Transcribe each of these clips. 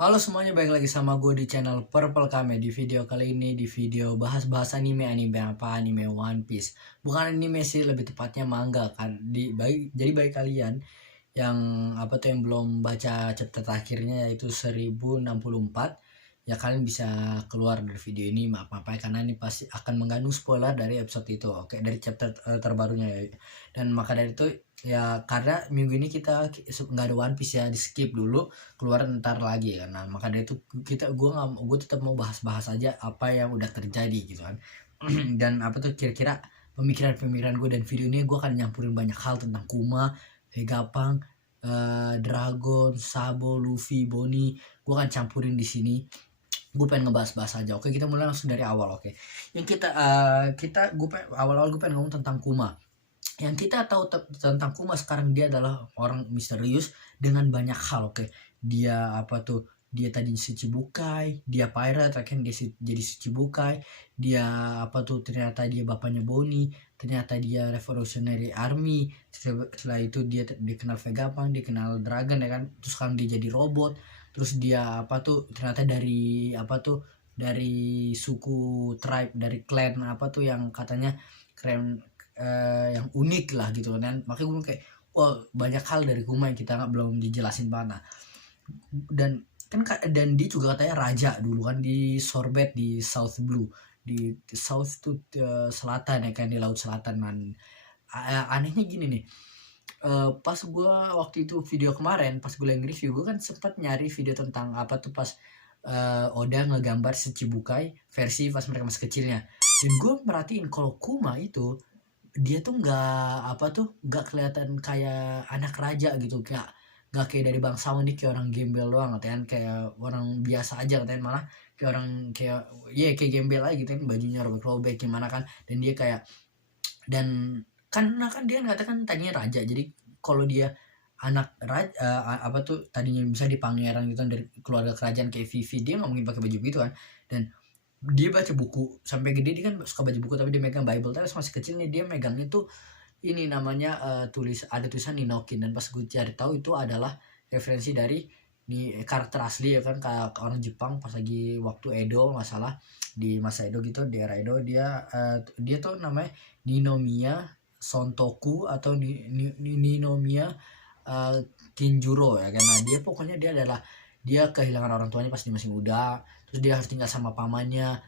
Halo semuanya, balik lagi sama gue di channel Purple Kame. Di video kali ini, di video bahas-bahas anime apa, anime One Piece. Bukan anime sih, lebih tepatnya manga kan. Jadi bagi kalian yang yang belum baca chapter terakhirnya, yaitu 1064, ya kalian bisa keluar dari video ini, maaf ya, karena ini pasti akan mengandung spoiler dari episode itu, oke, dari chapter terbarunya ya. Dan maka dari itu ya, karena minggu ini kita nggak ada One Piece ya, di skip dulu, keluar ntar lagi kan. Nah maka dari itu gue tetap mau bahas-bahas aja apa yang udah terjadi gitu kan. Dan kira-kira pemikiran-pemikiran gue, dan video ini gue akan nyampurin banyak hal tentang Kuma, Vegapunk, Dragon, Sabo, Luffy, Bonnie. Gue akan campurin di sini. Gue pengen ngebahas-bahas aja. Oke, kita mulai langsung dari awal. Oke, yang awal-awal gue pengen ngomong tentang Kuma. Yang kita tahu tentang Kuma sekarang, dia adalah orang misterius dengan banyak hal. Oke, dia dia tadi Shichibukai, dia pirate, kan dia jadi Shichibukai. Dia ternyata dia bapaknya Bonnie, ternyata dia Revolutionary Army. Setelah itu dia dikenal Vegapunk, dikenal Dragon ya kan. Terus sekarang dia jadi robot. Terus dia ternyata dari suku tribe, dari clan yang katanya keren, yang unik lah gitu kan. Makanya gue kayak, wah, banyak hal dari Kuma yang kita belum dijelasin banget. Dan dia juga katanya raja dulu kan di Sorbet, di South Blue, di South tuh selatan ya kan, di laut selatan man. Anehnya gini nih, pas gue waktu itu video kemarin, pas gue lagi review, gue kan sempat nyari video tentang pas Oda ngegambar Shichibukai versi pas mereka masih kecilnya. Dan gue merhatiin kalau Kuma itu, dia tuh nggak kelihatan kayak anak raja gitu, kayak nggak kayak dari bangsawan, nih kayak orang gembel doang katanya, kayak orang biasa aja katanya, malah kayak orang kayak gembel aja gitu kan, bajunya robek-robek gimana kan. Dan dia kayak, dan karena kan dia katakan tadinya raja, jadi kalau dia anak raja, tadinya bisa di pangeran gitu kan, dari keluarga kerajaan kayak Vivi, dia nggak mungkin pakai baju gitu kan. Dan dia baca buku sampai gede, dia kan suka baca buku, tapi dia megang Bible. Tapi masih kecilnya dia megangnya tuh ini namanya, ada tulisan Ninokin. Dan pas gue cari tahu, itu adalah referensi dari karakter asli ya kan, ke orang Jepang pas lagi waktu Edo, masalah di masa Edo gitu, di era Edo. Dia tuh namanya Ninomiya Sontoku atau Ninomiya Kinjuro ya kan. Nah, dia kehilangan orang tuanya pas dia masih muda. Terus dia harus tinggal sama pamannya.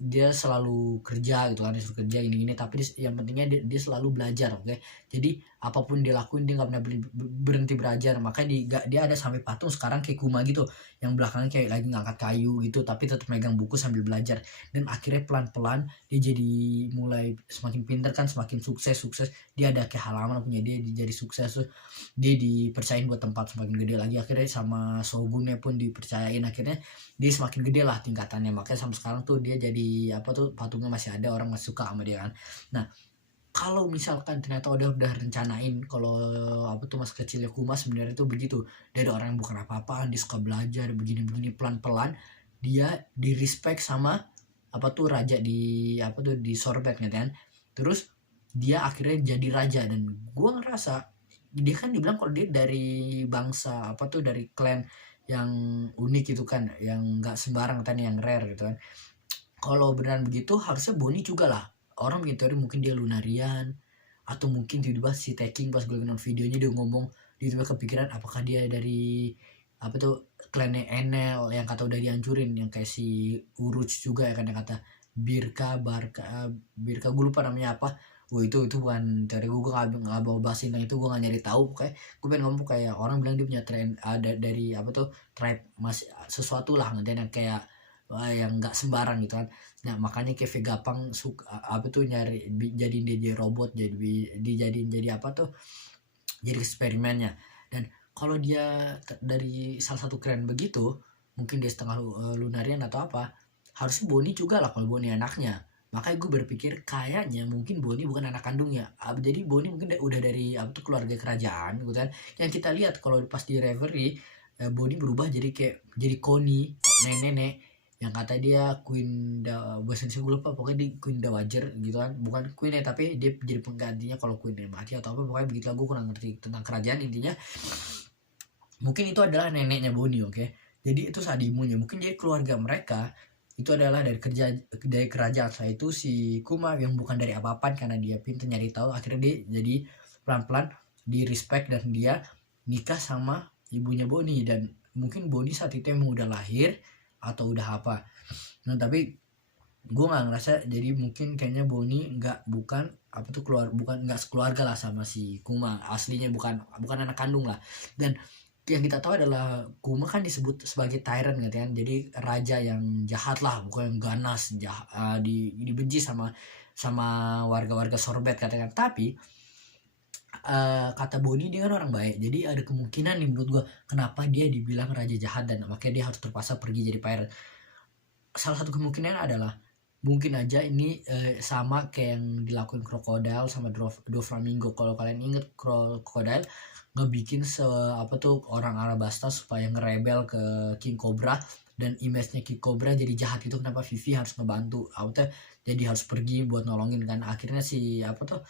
Dia selalu kerja gitu kan, dia selalu kerja ini tapi yang pentingnya dia selalu belajar. Oke, jadi apapun dia lakuin, dia nggak pernah berhenti belajar. Makanya dia ada sampai patung sekarang kayak Kuma gitu, yang belakangnya kayak lagi ngangkat kayu gitu, tapi tetap megang buku sambil belajar. Dan akhirnya pelan-pelan dia jadi mulai semakin pintar kan, semakin sukses. Dia ada kayak halaman punya dia jadi sukses. Terus dia dipercayain buat tempat semakin gede lagi, akhirnya sama shogunnya pun dipercayain. Akhirnya dia semakin gede lah tingkatannya, makanya sampai sekarang tuh dia jadi patungnya masih ada, orang masih suka sama dia kan. Nah, kalau misalkan ternyata udah rencanain kalau mas kecilnya Kuma sebenarnya tuh begitu, dia ada orang yang bukan apa-apaan, dia suka belajar begini pelan-pelan, dia di respect sama raja di Sorbet gitu kan. Terus dia akhirnya jadi raja. Dan gua ngerasa dia kan dibilang kalau dia dari bangsa dari klan yang unik gitu kan, yang nggak sembarang kan, yang rare gitu kan. Kalau beneran begitu, harusnya Bonnie juga lah. Orang bikin teori mungkin dia Lunarian, atau mungkin tiba-tiba si Taking, pas gue nonton videonya dia ngomong, dia tiba kepikiran apakah dia dari klannya Enel yang kata udah dihancurin, yang kayak si Uruch juga ya kan, yang kata Birka, gue lupa namanya apa. Itu bukan teori gue nggak bawa bahas tentang itu, gue nggak nyari tahu. Kayak gue pengen ngomong kayak orang bilang dia punya tren ada dari tribe masih sesuatu lah, yang kayak yang nggak sembarang gitu kan. Nah, makanya kayak Vegapunk suka nyari jadiin dia jadi robot, dijadiin jadi jadi eksperimennya. Dan kalau dia dari salah satu klan begitu, mungkin dia setengah Lunarian atau apa, harusnya Bonnie juga lah kalau Bonnie anaknya. Makanya gue berpikir kayaknya mungkin Bonnie bukan anak kandungnya. Jadi Bonnie mungkin udah dari keluarga kerajaan gitu kan. Yang kita lihat kalau pas di Reverie, Bonnie berubah jadi Connie, nenek yang kata dia Queen bahasa Indonesia gue lupa, pokoknya di Queen Dowager gitu kan, bukan Queen ya, tapi dia jadi penggantinya kalau Queen dia mati atau apa, pokoknya begitulah. Gue kurang ngerti tentang kerajaan. Intinya mungkin itu adalah neneknya Bonnie. Oke, Jadi itu saat ibunya mungkin jadi keluarga mereka itu adalah dari kerajaan saya itu si Kuma yang bukan dari apa-apa karena dia pintar nyari tahu, akhirnya dia jadi pelan-pelan di respect dan dia nikah sama ibunya Bonnie, dan mungkin Bonnie saat itu emang udah lahir atau udah apa. Nah tapi gue nggak ngerasa, jadi mungkin kayaknya Bonnie bukan apa tuh bukan nggak sekeluarga lah sama si Kuma aslinya, bukan anak kandung lah. Dan yang kita tahu adalah Kuma kan disebut sebagai tyrant gitu kan, jadi raja yang jahat lah, bukan yang ganas, dibenci sama warga-warga sorbet katakan. Tapi kata Bonnie dia kan orang baik, jadi ada kemungkinan nih menurut gua kenapa dia dibilang raja jahat dan makanya dia harus terpaksa pergi jadi pirate. Salah satu kemungkinan adalah mungkin aja ini sama kayak yang dilakuin Crocodile sama Doflamingo. Kalau kalian inget Crocodile ngebikin apa tuh orang Alabasta supaya ngerebel ke King Cobra, dan image-nya King Cobra jadi jahat itu kenapa Vivi harus ngebantu Auta, jadi harus pergi buat nolongin kan. Akhirnya si apa tuh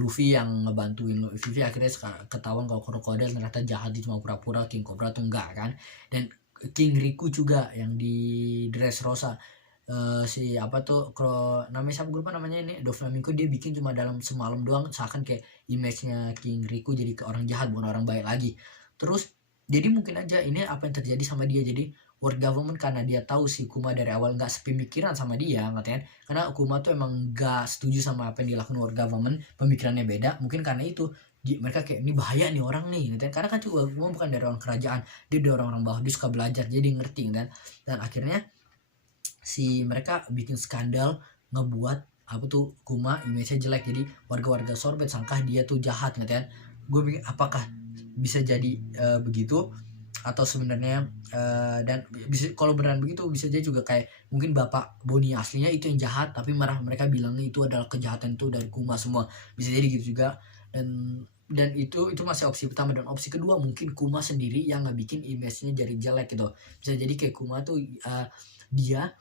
Luffy yang ngebantuin Vivi, akhirnya ketahuan kalau Crocodile ternyata jahat, itu cuma pura-pura, King Cobra tuh enggak kan. Dan King Riku juga yang di Dressrosa, si apa tuh namanya siapa gue lupa namanya ini, Doflamingo, dia bikin cuma dalam semalam doang seakan kayak image-nya King Riku jadi ke orang jahat bukan orang baik lagi. Terus jadi mungkin aja ini apa yang terjadi sama dia, jadi world government karena dia tahu si Kuma dari awal nggak sepemikiran sama dia katanya, karena Kuma tuh emang nggak setuju sama apa yang dilakukan world government, pemikirannya beda, mungkin karena itu mereka kayak ini bahaya nih orang nih katanya, karena kan juga Kuma bukan dari orang kerajaan, dia dari orang-orang bawah, dia suka belajar jadi ngerti kan. Dan akhirnya si mereka bikin skandal, ngebuat apa tuh Kuma image-nya jelek, jadi warga-warga sorbet sangka dia tuh jahat gitu kan. Gue pikir apakah bisa jadi begitu, atau sebenarnya dan bisa kalau beneran begitu bisa jadi juga kayak mungkin bapak Bonnie aslinya itu yang jahat, tapi mereka bilangnya itu adalah kejahatan itu dari Kuma semua, bisa jadi gitu juga. Dan itu masih opsi pertama. Dan opsi kedua mungkin Kuma sendiri yang nggak bikin image-nya jadi jelek gitu, bisa jadi kayak Kuma tuh dia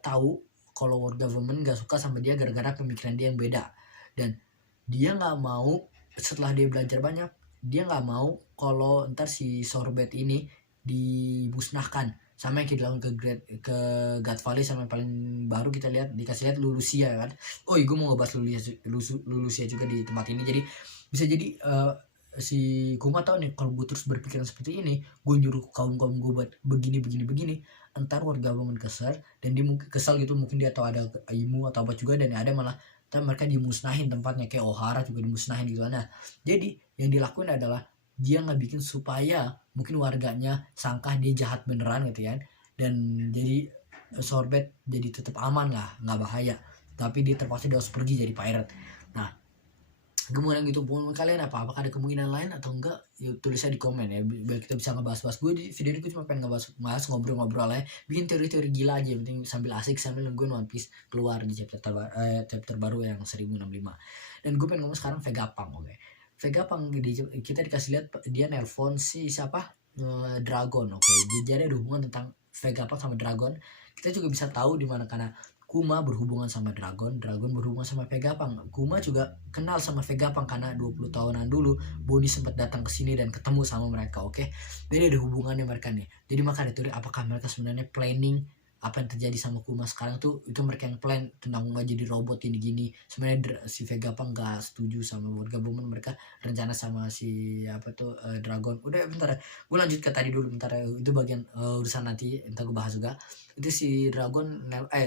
tahu kalau world government gak suka sama dia gara-gara pemikiran dia yang beda, dan dia nggak mau setelah dia belajar banyak, dia nggak mau kalau ntar si sorbet ini dibusnahkan sama yang kita lakukan ke God Valley, sama yang paling baru kita dikasih lihat Lulusia kan. Oh iya, gue mau ngebahas Lulusia juga di tempat ini. Jadi bisa jadi si Kuma tahu nih kalau gue terus berpikiran seperti ini, gue nyuruh kaum gue buat begini, entar warga bangun kesal, dan dia mungkin kesal gitu, mungkin dia tahu ada ilmu atau apa juga, dan ada malah mereka dimusnahin tempatnya, kayak Ohara juga dimusnahin gitu. Nah jadi yang dilakuin adalah dia bikin supaya mungkin warganya sangka dia jahat beneran gitu ya, dan jadi sorbet jadi tetap aman lah, nggak bahaya, tapi dia terpaksa dia harus pergi jadi pirate. Nah kemungkinan gitu, pun kalian apakah ada kemungkinan lain atau enggak, yuk tulis aja di komen ya biar kita bisa ngebahas-bahas. Gue di video ini gue cuma pengen ngebahas ngobrol-ngobrol aja, bikin teori-teori gila aja, penting sambil asik sambil nungguin One Piece keluar di chapter baru yang 1065. Dan gue pengen ngomong sekarang Vegapunk. Oke, Vegapunk kita dikasih lihat dia nelpon si siapa, Dragon. Oke, jadi ada hubungan tentang Vegapunk sama Dragon. Kita juga bisa tahu di mana karena Kuma berhubungan sama Dragon berhubungan sama Vegapunk. Kuma juga kenal sama Vegapunk karena 20 tahunan dulu Bonnie sempat datang ke sini dan ketemu sama mereka. Oke, jadi ada hubungannya mereka nih. Jadi maka ada teori apakah mereka sebenarnya planning apa yang terjadi sama Kuma sekarang tuh, itu mereka yang plan tentang Kuma jadi robot ini. Sebenarnya si Vegapunk nggak setuju sama warga Bowman, mereka rencana sama si apa tuh Dragon. Udah bentar, gue lanjut ke tadi dulu bentar, itu bagian urusan nanti entar gue bahas juga. Itu si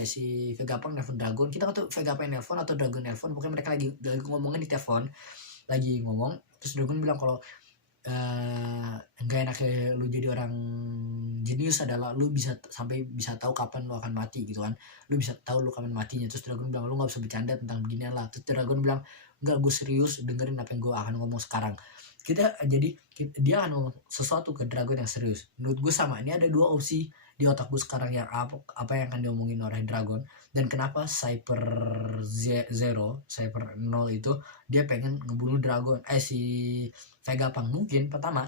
si Vegapunk nelfon Dragon, kita nggak tahu Vegapunk nelfon atau Dragon nelfon, pokoknya mereka lagi ngomongin di telepon, lagi ngomong, terus Dragon bilang kalau enggak enaknya lu jadi orang jenius adalah lu bisa tahu kapan lu akan mati gitu kan, lu bisa tahu lu kapan matinya. Terus Dragon bilang lu nggak bisa bercanda tentang beginian lah. Terus Dragon bilang enggak, gue serius, dengerin apa yang gue akan ngomong sekarang. Dia akan ngomong sesuatu ke Dragon yang serius. Menurut gue sama, ini ada dua opsi di otak gue sekarang yang apa yang akan diomongin oleh Dragon, dan kenapa Cyber 0 itu dia pengen ngebunuh Dragon si Vegapunk. Mungkin pertama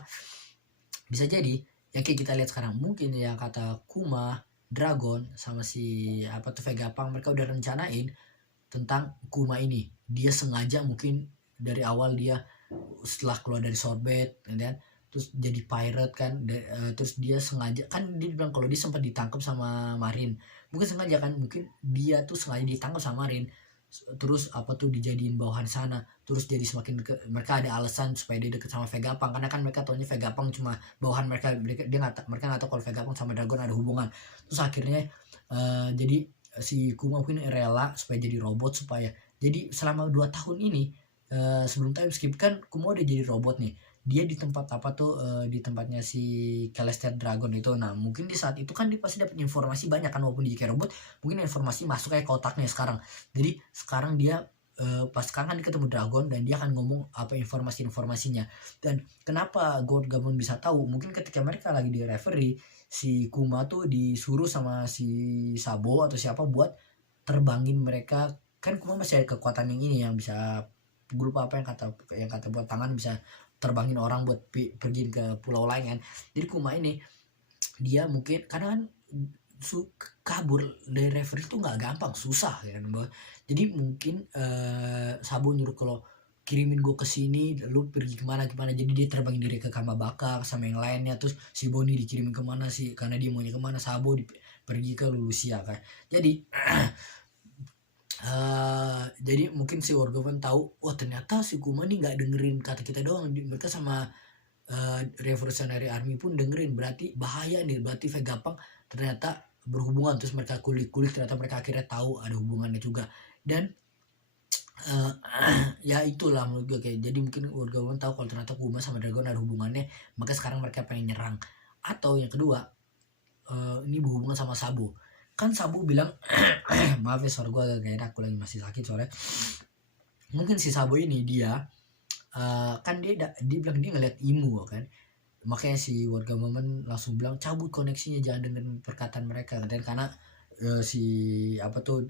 bisa jadi yang kayak kita lihat sekarang, mungkin ya kata Kuma, Dragon sama si apa tuh Vegapunk, mereka udah rencanain tentang Kuma ini. Dia sengaja mungkin dari awal dia setelah keluar dari sorbet dan terus jadi pirate kan. Terus dia sengaja kan, dia bilang kalau dia sempat ditangkap sama Marin, mungkin sengaja kan, mungkin dia tuh sengaja ditangkap sama Marin, terus apa tuh dijadiin bawahan sana, terus jadi semakin mereka ada alasan supaya dia deket sama Vegapunk, karena kan mereka taunya Vegapunk cuma bawahan mereka mereka nggak tahu kalau Vegapunk sama Dragon ada hubungan. Terus akhirnya jadi si Kuma mungkin rela supaya jadi robot, supaya jadi selama 2 tahun ini sebelum time skip kan Kuma udah jadi robot nih, dia di tempat apa tuh di tempatnya si Celestial Dragon itu. Nah mungkin di saat itu kan dia pasti dapat informasi banyak kan, walaupun dia kayak robot, mungkin informasi masuk kayak ke otaknya sekarang. Jadi sekarang dia pas sekarang kan dia ketemu Dragon dan dia akan ngomong apa informasinya. Dan kenapa God Gabon bisa tahu, mungkin ketika mereka lagi di referee, si Kuma tuh disuruh sama si Sabo atau siapa buat terbangin mereka. Kan Kuma masih ada kekuatan yang ini, yang bisa, gue lupa apa yang kata buat tangan bisa terbangin orang buat pergi ke pulau lain kan. Jadi Kuma ini dia mungkin karena kan kabur dari referee itu nggak gampang, susah ya kan. Jadi mungkin Sabo nyuruh kalau kirimin gue ke sini, lu pergi kemana, jadi dia terbangin dari ke Kamabaka sama yang lainnya. Terus si Bonnie dikirimin kemana sih, karena dia maunya kemana, Sabo pergi ke Lulusia kan. Jadi jadi mungkin si Wargovan tahu, wah ternyata si Kuma nih nggak dengerin kata kita doang, mereka sama Revolutionary Army pun dengerin, berarti bahaya nih, berarti Vegapunk ternyata berhubungan. Terus mereka kulik-kulik, ternyata mereka akhirnya tahu ada hubungannya juga. Dan ya itulah menurut gue kayak, jadi mungkin Wargovan tahu kalau ternyata Kuma sama Dragon ada hubungannya, maka sekarang mereka pengen nyerang. Atau yang kedua, ini berhubungan sama Sabo. Kan Sabo bilang maaf ya suara gue agak gak enak, aku lagi masih sakit soalnya. Mungkin si Sabo ini dia kan dia bilang dia ngeliat Imu kan, makanya si warga momen langsung bilang cabut koneksinya, jangan dengan perkataan mereka. Dan karena si apa tuh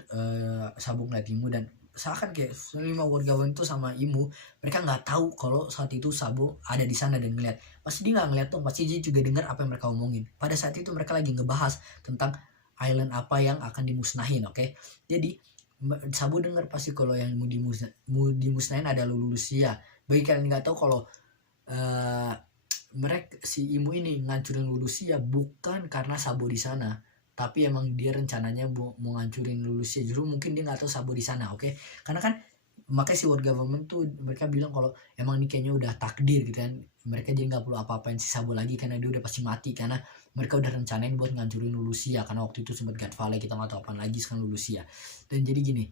Sabo ngeliat Imu, dan seakan kayak 5 warga momen itu sama Imu, mereka nggak tahu kalau saat itu Sabo ada di sana dan ngeliat. Pasti dia nggak ngeliat dong, pasti dia juga dengar apa yang mereka omongin. Pada saat itu mereka lagi ngebahas tentang island apa yang akan dimusnahin, oke? Jadi Sabo dengar pasti kalau yang mau dimusnahin ada Lulusia. Bagi kalian nggak tahu kalau mereka si Imu ini ngancurin Lulusia bukan karena Sabo di sana, tapi emang dia rencananya mau ngancurin Lulusia. Justru mungkin dia nggak tahu Sabo di sana, oke? Karena kan makanya si warga government tuh mereka bilang kalau emang ini kayaknya udah takdir gitu kan, mereka jadi nggak perlu apa-apain si Sabo lagi karena dia udah pasti mati, karena mereka udah rencanain buat ngancurin Lulusia, karena waktu itu sempat God Valley, kita nggak tahu apa lagi sekarang Lulusia. Dan jadi gini,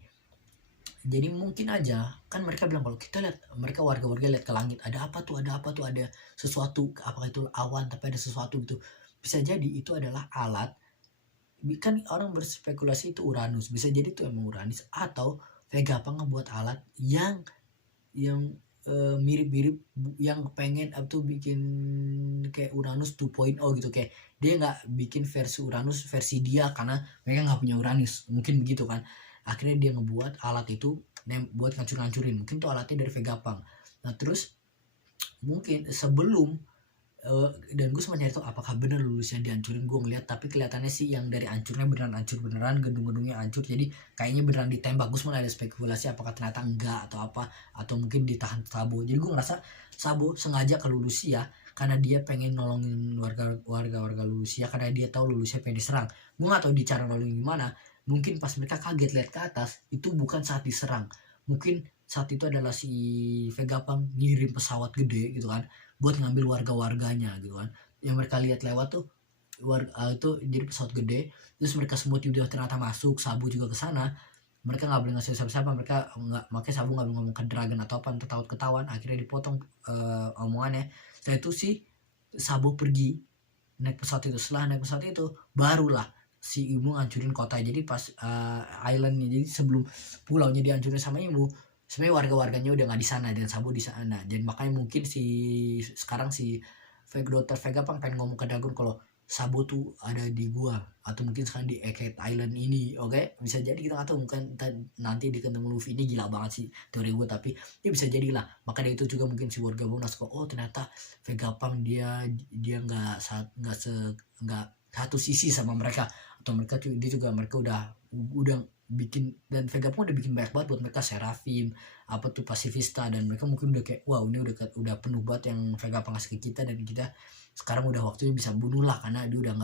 jadi mungkin aja kan mereka bilang kalau kita lihat, mereka warga-warga lihat ke langit, ada apa tuh, ada sesuatu, apakah itu awan tapi ada sesuatu gitu. Bisa jadi itu adalah alat, kan orang berspekulasi itu Uranus, bisa jadi itu emang Uranus, atau Vegapunk ngebuat alat yang mirip-mirip, yang pengen tuh bikin kayak Uranus 2.0 gitu, kayak dia nggak bikin versi Uranus versi dia karena mereka nggak punya Uranus, mungkin begitu kan. Akhirnya dia ngebuat alat itu buat ngancur-ngancurin, mungkin tuh alatnya dari Vegapunk. Nah terus mungkin sebelum dan gue sempat nyari tuh apakah bener Lulusnya dihancurin. Gue ngeliat tapi kelihatannya sih yang dari hancurnya beneran hancur beneran, gedung-gedungnya hancur, jadi kayaknya beneran ditembak. Gue sempat ada spekulasi apakah ternyata enggak atau apa, atau mungkin ditahan Sabo. Jadi gue ngerasa Sabo sengaja ke Lulusia karena dia pengen nolongin warga Lulusia, karena dia tahu Lulusia pengen diserang. Gue nggak tahu cara nolongin gimana. Mungkin pas mereka kaget lihat ke atas, itu bukan saat diserang, mungkin saat itu adalah si Vegapunk ngirim pesawat gede gitu kan buat ngambil warga-warganya gitu kan. Yang mereka lihat lewat tuh itu jadi pesawat gede, terus mereka semua tiba-tiba ternyata masuk, Sabo juga ke sana. Mereka nggak boleh ngasih siapa-siapa, mereka nggak, makanya Sabo nggak boleh ngomong ke Dragon atau apa, takut ketahuan. Akhirnya dipotong omongannya. Setelah itu si Sabo pergi naik pesawat itu. Setelah naik pesawat itu barulah si Imu ngancurin kota. Jadi pas islandnya, jadi sebelum pulaunya dihancurin sama Imu, sebenarnya warga-warganya udah nggak di sana dan Sabo di sana. Dan makanya mungkin sekarang si Dr. Vegapunk pengen ngomong ke Dragon kalau Sabo tuh ada di gua, atau mungkin sekarang di Egghead Island ini, oke? Bisa jadi, kita nggak tahu, mungkin nanti di ketemu Luffy. Ini gila banget sih teori gua, tapi ya bisa jadilah. Maka dari itu juga mungkin si warga bonus kok, oh ternyata Vegapunk dia nggak satu sisi sama mereka, atau mereka udah bikin, dan Vegapunk udah bikin banyak banget buat mereka, Seraphim apa tuh Pacifista, dan mereka mungkin udah kayak wow ini udah penuh banget yang Vegapunk kasih ke kita, dan kita sekarang udah waktunya bisa bunuh lah, karena dia udah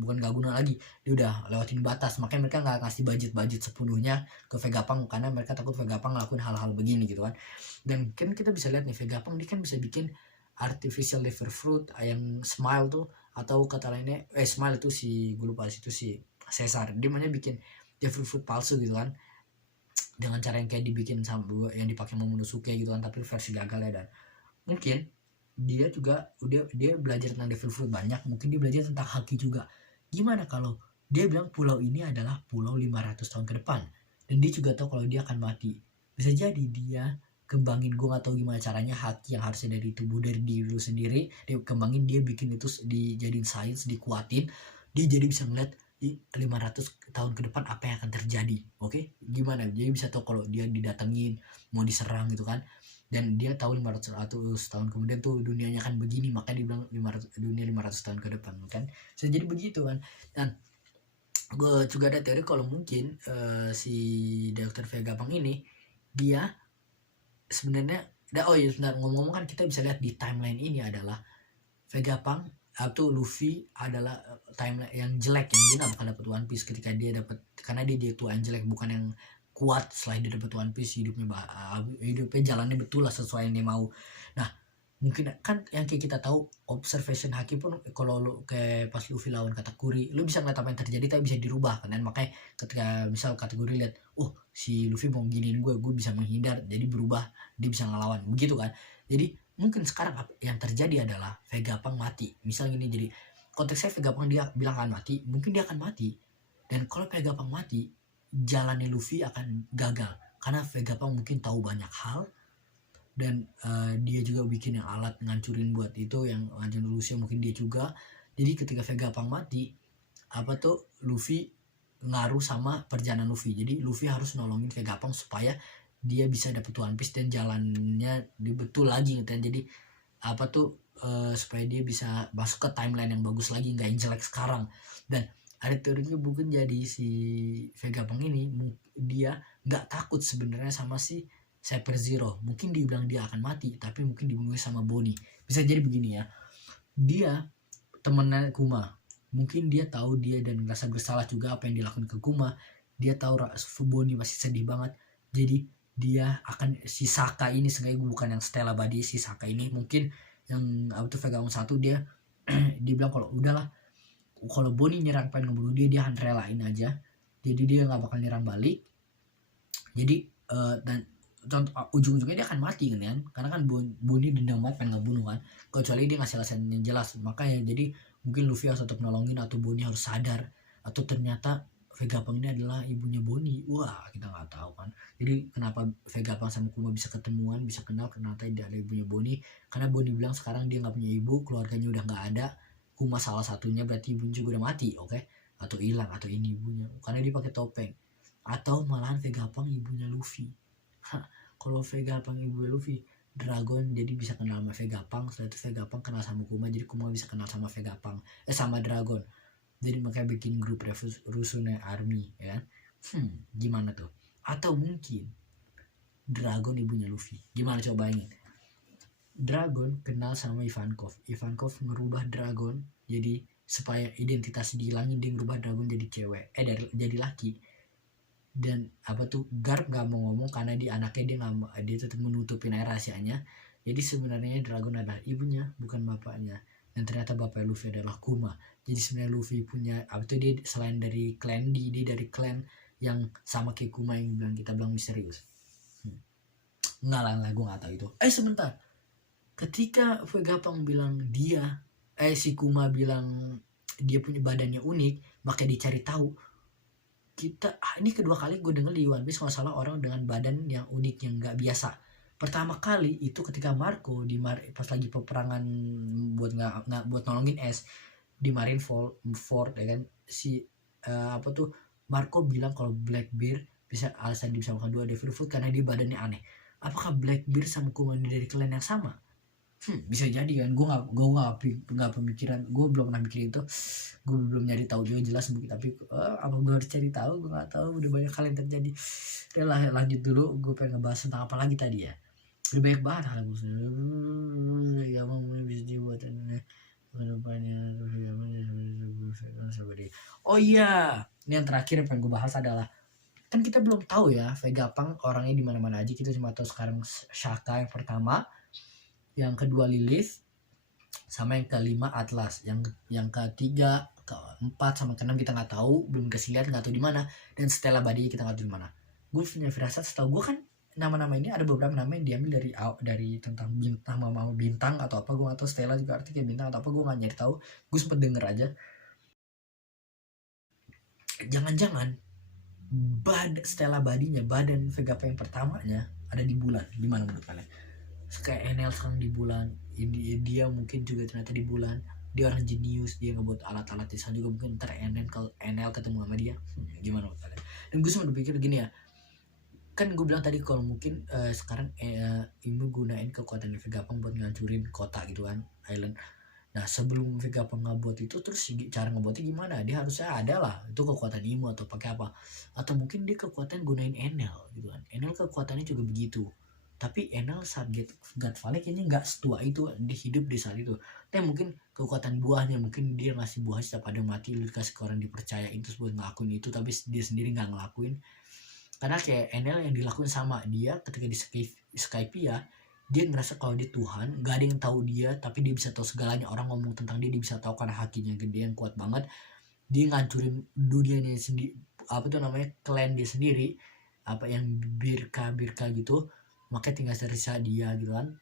bukan nggak guna lagi, dia udah lewatin batas. Makanya mereka nggak ngasih budget sepenuhnya ke Vegapunk, karena mereka takut Vegapunk ngelakuin hal-hal begini gitu kan. Dan kan kita bisa lihat nih, Vegapunk dia kan bisa bikin artificial liver fruit yang Smile tuh, atau kata lainnya Smile itu si gue lupa itu si Caesar, dia maunya bikin devil fruit palsu gitu kan, dengan cara yang kayak dibikin sama yang dipakai Momonosuke gitu kan, tapi versi gagal ya. Dan mungkin dia juga dia belajar tentang devil fruit banyak, mungkin dia belajar tentang haki juga. Gimana kalau dia bilang pulau ini adalah pulau 500 tahun ke depan, dan dia juga tahu kalau dia akan mati. Bisa jadi dia kembangin, gue gak tahu gimana caranya, haki yang harusnya dari tubuh dari diri lu sendiri dia kembangin, dia bikin itu dijadiin sains, dikuatin, dia jadi bisa ngeliat 500 tahun ke depan apa yang akan terjadi. Oke, gimana jadi bisa tahu kalau dia didatengin mau diserang gitu kan, dan dia tahu 500 tahun kemudian tuh dunianya kan begini, makanya dia bilang 500 tahun ke depan kan, bisa jadi begitu kan. Dan gue juga ada teori kalau mungkin si Dr. Vegapunk ini dia sebenarnya oh iya sebentar, ngomong-ngomong kan kita bisa lihat di timeline ini adalah Vegapunk atau Luffy adalah timeline yang jelek, yang dia nggak bakal dapat One Piece ketika dia dapat, karena dia tuh yang jelek, bukan yang kuat. Setelah dia dapat One Piece, hidupnya jalannya betul lah sesuai yang dia mau. Nah mungkin kan yang kayak kita tahu observation haki pun, kalau lu kayak pas Luffy lawan Katakuri, lu bisa ngeliat apa yang terjadi tapi bisa dirubah kan. Dan makanya ketika misal Katakuri lihat si Luffy mau giniin gue bisa menghindar, jadi berubah, dia bisa ngelawan begitu kan. Jadi mungkin sekarang yang terjadi adalah Vegapunk mati. Misal gini, jadi konteksnya Vegapunk dia bilang akan mati, mungkin dia akan mati. Dan kalau Vegapunk mati, jalannya Luffy akan gagal, karena Vegapunk mungkin tahu banyak hal, dan dia juga bikin yang alat ngancurin buat itu, yang ngancurin Luffy mungkin dia juga. Jadi ketika Vegapunk mati, Luffy ngaruh sama perjalanan Luffy. Jadi Luffy harus nolongin Vegapunk supaya dia bisa dapet One Piece dan jalannya betul lagi gitu. Jadi supaya dia bisa masuk ke timeline yang bagus lagi, nggak yang jelek sekarang. Dan ada teorinya mungkin jadi si Vegapunk ini dia nggak takut sebenarnya sama si Saber Zero. Mungkin dibilang dia akan mati, tapi mungkin dibunuh sama Bonnie. Bisa jadi begini ya, dia temennya Kuma, mungkin dia tahu dia dan merasa bersalah juga apa yang dilakukan ke Kuma. Dia tahu Bonnie masih sedih banget, jadi dia akan si Saka ini, sengaja bukan yang Stella Badi, si Saka ini mungkin yang Vegapunk 1, dia dia bilang kalau udahlah, kalau Bonnie nyerang pengen ngebunuh dia akan relain aja, jadi dia nggak bakal nyerang balik. Jadi dan contoh ujung-ujungnya dia akan mati kan, karena kan Bonnie dendam banget pengen ngebunuh kan, kecuali dia ngasih alasan yang jelas. Makanya jadi mungkin Luffy harus tetap nolongin, atau Bonnie harus sadar, atau ternyata Vegapunk ini adalah ibunya Bonnie. Wah, kita nggak tahu kan. Jadi kenapa Vegapunk sama Kuma bisa ketemuan, bisa kenal, ternyata dia adalah ibunya Bonnie, karena Bonnie bilang sekarang dia nggak punya ibu, keluarganya udah nggak ada. Kuma salah satunya, berarti ibunya juga udah mati, oke? Atau hilang, atau ini ibunya karena dia pakai topeng, atau malahan Vegapunk ibunya Luffy. Kalau Vegapunk ibu Luffy, Dragon jadi bisa kenal sama Vegapunk, setelah itu Vegapunk kenal sama Kuma, jadi Kuma bisa kenal sama Vegapunk sama Dragon. Jadi makanya bikin grup Rusune Army ya. Gimana tuh? Atau mungkin Dragon ibunya Luffy. Gimana coba ingin? Dragon kenal sama Ivankov ngerubah Dragon jadi, supaya identitas dihilangin, dia ngerubah Dragon jadi cewek, jadi laki. Dan Garp nggak mau ngomong karena anaknya, dia tetap menutupin rahasianya. Jadi sebenarnya Dragon adalah ibunya, bukan bapaknya. Dan ternyata bapak Luffy adalah Kuma. Jadi sebenarnya Luffy punya dia selain dari klan dia dari klan yang sama kayak Kuma yang kita bilang misterius. Enggak lah, gue nggak tahu itu. Sebentar, ketika Vegapunk bilang si Kuma bilang dia punya badannya unik, makanya dicari tahu. Ini kedua kali gue denger di One Piece kalau salah orang dengan badan yang unik, yang nggak biasa. Pertama kali itu ketika Marco pas lagi peperangan buat nolongin S di Marineford ya kan, si Marco bilang kalau Blackbeard bisa alasan dia bisa makan 2 devil fruit karena dia badannya aneh. Apakah Blackbeard sama Kuma dari klan yang sama? bisa jadi kan, gue nggak pemikiran, gue belum pernah mikir itu, gue belum nyari tahu juga jelas mungkin, tapi apa gue harus cari tahu, gue nggak tahu, udah banyak hal yang terjadi. Oke lah, lanjut dulu, gue pengen ngebahas tentang apa lagi tadi ya, udah banyak banget hal yang mau bisa dibuat kedepannya. Oh iya, ini yang terakhir yang pengen gue bahas adalah, kan kita belum tahu ya Vegapunk orangnya di mana-mana aja, kita cuma tahu sekarang Shaka yang pertama, yang kedua Lilith, sama yang kelima Atlas, yang ketiga, keempat sama keenam kita nggak tahu, belum kasih lihat, nggak tahu di mana, dan Stella Badia kita nggak tahu di mana. Gue punya firasat, setahu gue kan nama-nama ini ada beberapa nama yang diambil dari tentang bintang, mama bintang atau apa, gue nggak tahu. Stella juga artinya bintang atau apa, gue nggak nyari tahu, gue sempet denger aja. Jangan-jangan Stella Badinya, badan Vegapunk yang pertamanya ada di bulan. Gimana menurut kalian? Kayak Enel sekarang di bulan, dia mungkin juga ternyata di bulan, dia orang jenius, dia ngebuat alat-alat di sana juga, mungkin ntar Enel ketemu sama dia. Gimana menurut kalian? Dan gue sempat berpikir gini ya, kan gue bilang tadi kalau mungkin sekarang Imu gunain kekuatan Vegapunk buat ngancurin kota gitu kan, island. Nah sebelum Vegapunk ngebuat itu, terus cara ngebuatnya gimana? Dia harusnya ada lah itu kekuatan Imu atau pakai apa, atau mungkin dia kekuatan gunain Enel gitu kan. Enel kekuatannya juga begitu, tapi Enel saat God Valley kayaknya nggak setua itu, dia hidup di saat itu. Tapi mungkin kekuatan buahnya, mungkin dia ngasih buah setiap ada mati, lu dikasih ke orang dipercayain terus buat ngelakuin itu, tapi dia sendiri nggak ngelakuin. Karena kayak Enel yang dilakuin sama dia ketika di Skype ya, dia ngerasa kalau dia Tuhan, gak ada yang tahu dia, tapi dia bisa tahu segalanya. Orang ngomong tentang dia bisa tahu karena hakinya gede yang kuat banget. Dia ngancurin dunianya sendiri, apa tuh namanya, klan dia sendiri, apa yang birka gitu, makanya tinggal tersisa dia gitu kan.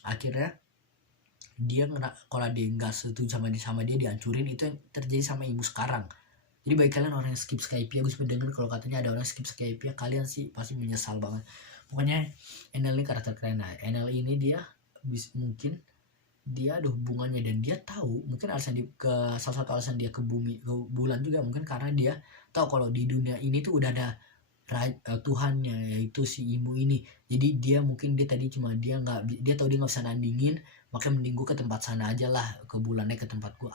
Akhirnya dia kalau dia nggak setuju sama dia dihancurin. Itu yang terjadi sama Imu sekarang. Jadi bagi kalian orang yang skip Skype ya, gue sempat denger kalau katanya ada orang skip Skype ya, kalian sih pasti menyesal banget. Pokoknya Enel ini karakter keren. Nah Enel ini dia mungkin dia ada hubungannya, dan dia tahu mungkin salah satu alasan dia ke bulan juga mungkin karena dia tahu kalau di dunia ini tuh udah ada Tuhannya, yaitu si Imu ini. Jadi dia tadi cuma dia tahu dia nggak bisa nandingin, makanya mending gue ke tempat sana aja lah, ke bulannya, ke tempat gue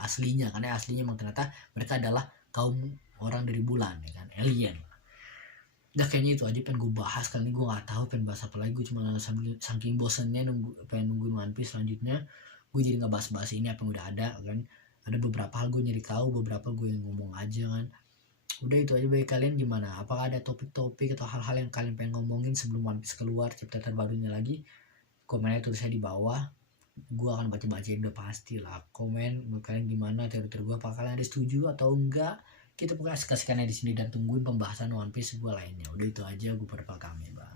aslinya, karena aslinya emang ternyata mereka adalah kaum orang dari bulan ya kan, alien. Udah kayaknya itu aja pengen gue bahas kali ini, gue nggak tahu pengen bahas apa lagi. Gue cuma saking bosennya pengen nungguin One Piece selanjutnya, gue jadi nggak bahas ini apa yang udah ada kan. Ada beberapa hal gue nyari tahu, beberapa gue yang ngomong aja kan. Udah itu aja. Bagi kalian gimana? Apakah ada topik-topik atau hal-hal yang kalian pengen ngomongin sebelum One Piece keluar chapter terbarunya lagi? Komennya tulisnya di bawah. Gue akan baca-bacain, udah pasti lah. Komen menurut kalian gimana teori-teori gue, apakah kalian ada setuju atau enggak? Kita pokoknya kasihkannya di sini dan tungguin pembahasan One Piece gue lainnya. Udah itu aja, gue perpal kami, Bang.